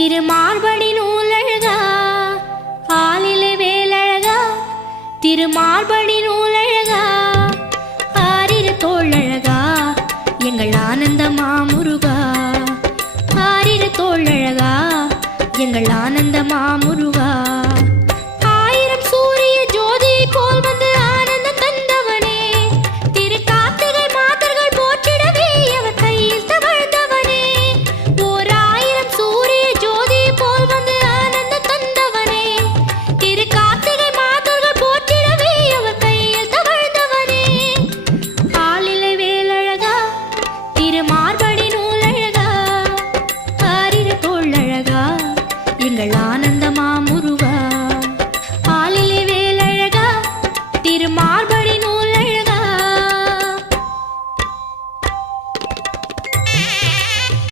திருமார்படி நூலழகா ஆலிலே வேலழகா திருமார்படி நூலழகா ஆரிரு தோழழகா எங்கள் ஆனந்த மாமுருகா ஆரிரு தோழழகா எங்கள் ஆனந்த